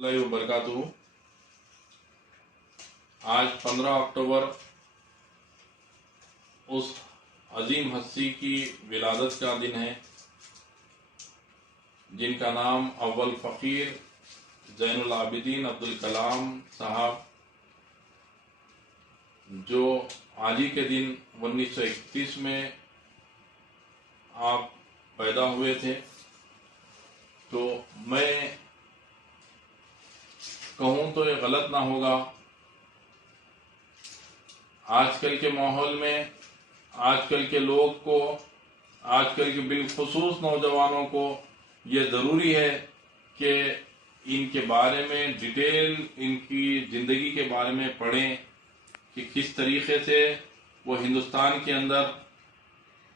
اللہ وبرکاتہ۔ آج 15 اکتوبر اس عظیم ہستی کی ولادت کا دن ہے جن کا نام اول فقیر زین العابدین عبدالکلام صاحب، جو آج ہی کے دن 1931 میں آپ پیدا ہوئے تھے۔ تو میں کہوں تو یہ غلط نہ ہوگا، آج کل کے ماحول میں آج کل کے لوگ کو، آج کل کے بالخصوص نوجوانوں کو یہ ضروری ہے کہ ان کے بارے میں ڈیٹیل، ان کی زندگی کے بارے میں پڑھیں کہ کس طریقے سے وہ ہندوستان کے اندر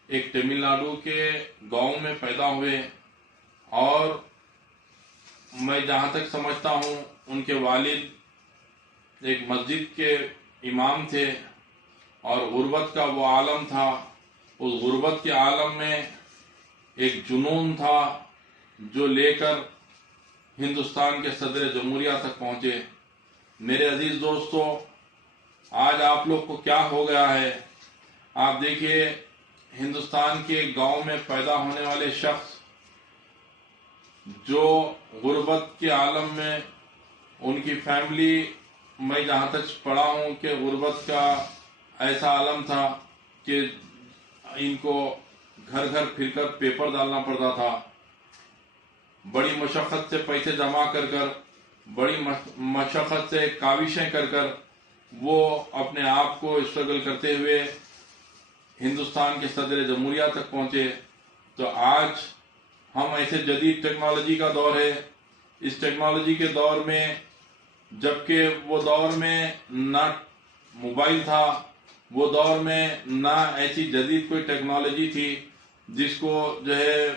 ایک تمل ناڈو کے گاؤں میں پیدا ہوئے، اور میں جہاں تک سمجھتا ہوں ان کے والد ایک مسجد کے امام تھے، اور غربت کا وہ عالم تھا۔ اس غربت کے عالم میں ایک جنون تھا جو لے کر ہندوستان کے صدر جمہوریہ تک پہنچے۔ میرے عزیز دوستو، آج آپ لوگ کو کیا ہو گیا ہے؟ آپ دیکھیے، ہندوستان کے گاؤں میں پیدا ہونے والے شخص جو غربت کے عالم میں، ان کی فیملی، میں جہاں تک پڑھا ہوں کہ غربت کا ایسا عالم تھا کہ ان کو گھر گھر پھر کر پیپر ڈالنا پڑتا تھا، بڑی مشقت سے پیسے جمع کر کر، بڑی مشقت سے کاوشیں کر کر وہ اپنے آپ کو اسٹرگل کرتے ہوئے ہندوستان کے صدر جمہوریہ تک پہنچے۔ تو آج ہم ایسے جدید ٹیکنالوجی کا دور ہے، اس ٹیکنالوجی کے دور میں، جبکہ وہ دور میں نہ موبائل تھا، وہ دور میں نہ ایسی جدید کوئی ٹیکنالوجی تھی جس کو جو ہے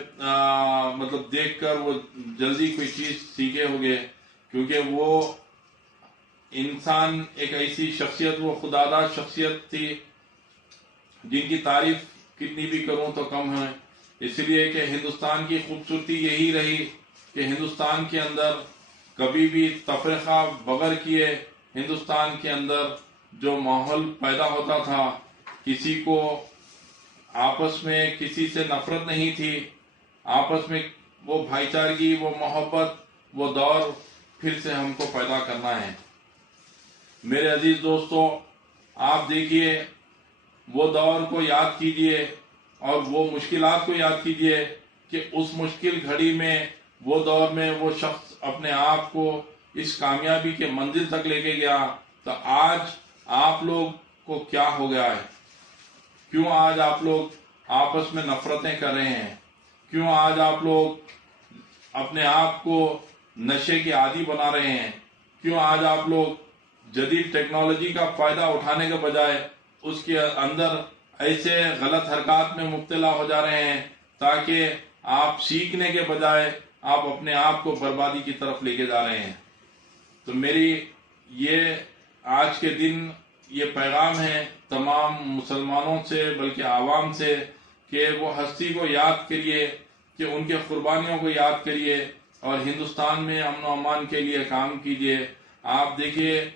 مطلب دیکھ کر وہ جلدی کوئی چیز سیکھے ہوگے، کیونکہ وہ انسان ایک ایسی شخصیت، وہ خداداد شخصیت تھی جن کی تعریف کتنی بھی کروں تو کم ہے۔ اس لیے کہ ہندوستان کی خوبصورتی یہی رہی کہ ہندوستان کے اندر کبھی بھی تفرقہ بغیر کیے، ہندوستان کے اندر جو ماحول پیدا ہوتا تھا، کسی کو آپس میں کسی سے نفرت نہیں تھی، آپس میں وہ بھائی چارگی، وہ محبت، وہ دور پھر سے ہم کو پیدا کرنا ہے۔ میرے عزیز دوستو، آپ دیکھیے، وہ دور کو یاد کیجئے اور وہ مشکلات کو یاد کیجئے کہ اس مشکل گھڑی میں، وہ دور میں وہ شخص اپنے آپ کو اس کامیابی کے منزل تک لے کے گیا۔ تو آج آپ لوگ کو کیا ہو گیا ہے؟ کیوں آج آپ لوگ آپس میں نفرتیں کر رہے ہیں؟ کیوں آج آپ لوگ اپنے آپ کو نشے کے عادی بنا رہے ہیں؟ کیوں آج آپ لوگ جدید ٹیکنالوجی کا فائدہ اٹھانے کے بجائے اس کے اندر ایسے غلط حرکات میں مبتلا ہو جا رہے ہیں تاکہ آپ سیکھنے کے بجائے آپ اپنے آپ کو بربادی کی طرف لے کے جا رہے ہیں؟ تو میری یہ آج کے دن یہ پیغام ہے تمام مسلمانوں سے، بلکہ عوام سے، کہ وہ ہستی کو یاد کریے، کہ ان کے قربانیوں کو یاد کریے اور ہندوستان میں امن و امان کے لیے کام کیجیے۔ آپ دیکھیے،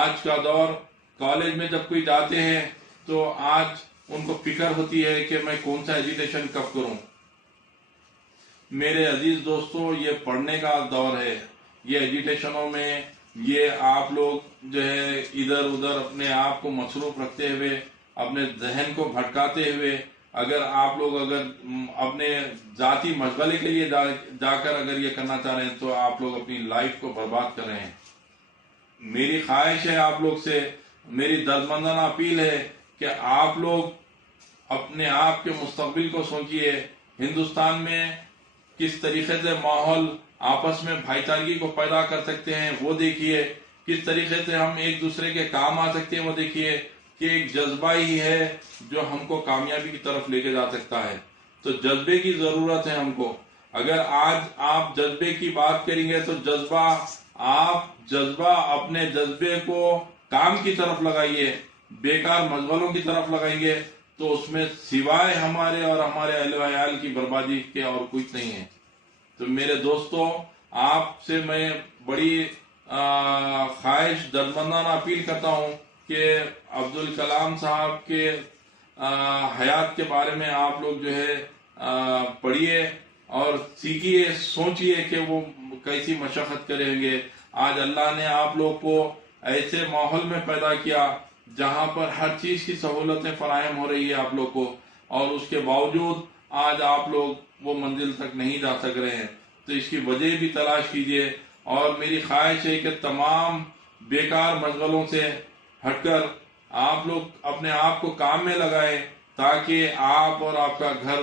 آج کا دور، کالج میں جب کوئی جاتے ہیں تو آج ان کو فکر ہوتی ہے کہ میں کون سا ایجوکیشن کب کروں۔ میرے عزیز دوستو، یہ پڑھنے کا دور ہے، یہ ایجوکیشنوں میں یہ آپ لوگ جو ہے ادھر ادھر اپنے آپ کو مصروف رکھتے ہوئے، اپنے ذہن کو بھٹکاتے ہوئے، اگر آپ لوگ اپنے ذاتی مشغلے کے لیے جا کر اگر یہ کرنا چاہ رہے ہیں تو آپ لوگ اپنی لائف کو برباد کر رہے ہیں۔ میری خواہش ہے آپ لوگ سے، میری دردمندانہ اپیل ہے کہ آپ لوگ اپنے آپ کے مستقبل کو سوچئے۔ ہندوستان میں کس طریقے سے ماحول آپس میں بھائی چارگی کو پیدا کر سکتے ہیں وہ دیکھیے، کس طریقے سے ہم ایک دوسرے کے کام آ سکتے ہیں وہ دیکھیے، کہ ایک جذبہ ہی ہے جو ہم کو کامیابی کی طرف لے کے جا سکتا ہے۔ تو جذبے کی ضرورت ہے ہم کو۔ اگر آج آپ جذبے کی بات کریں گے تو جذبہ اپنے جذبے کو کام کی طرف لگائیے، بیکار مشغلوں کی طرف لگائیں گے تو اس میں سوائے ہمارے اور ہمارے اہل و عیال کی بربادی کے اور کچھ نہیں ہے۔ تو میرے دوستو، آپ سے میں بڑی خواہش دردمندانہ اپیل کرتا ہوں کہ عبدالکلام صاحب کے حیات کے بارے میں آپ لوگ جو ہے پڑھیے اور سیکھیے، سوچیے کہ وہ کیسی مشقت کریں گے۔ آج اللہ نے آپ لوگ کو ایسے ماحول میں پیدا کیا جہاں پر ہر چیز کی سہولتیں فراہم ہو رہی ہے آپ لوگ کو، اور اس کے باوجود آج آپ لوگ وہ منزل تک نہیں جا سک رہے ہیں۔ تو اس کی وجہ بھی تلاش کیجیے، اور میری خواہش ہے کہ تمام بیکار مشغلوں سے ہٹ کر آپ لوگ اپنے آپ کو کام میں لگائیں، تاکہ آپ اور آپ کا گھر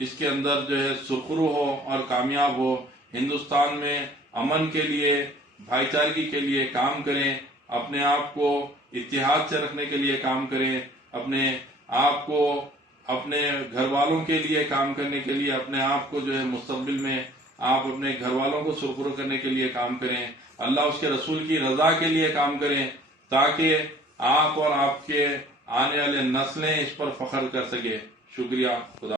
اس کے اندر جو ہے سرخرو ہو اور کامیاب ہو۔ ہندوستان میں امن کے لیے، بھائی چارگی کے لیے کام کریں، اپنے آپ کو اتحاد سے رکھنے کے لیے کام کریں، اپنے آپ کو اپنے گھر والوں کے لیے کام کرنے کے لیے، اپنے آپ کو جو ہے مستقبل میں آپ اپنے گھر والوں کو سرخرو کرنے کے لیے کام کریں، اللہ اس کے رسول کی رضا کے لیے کام کریں، تاکہ آپ اور آپ کے آنے والے نسلیں اس پر فخر کر سکے۔ شکریہ، خدا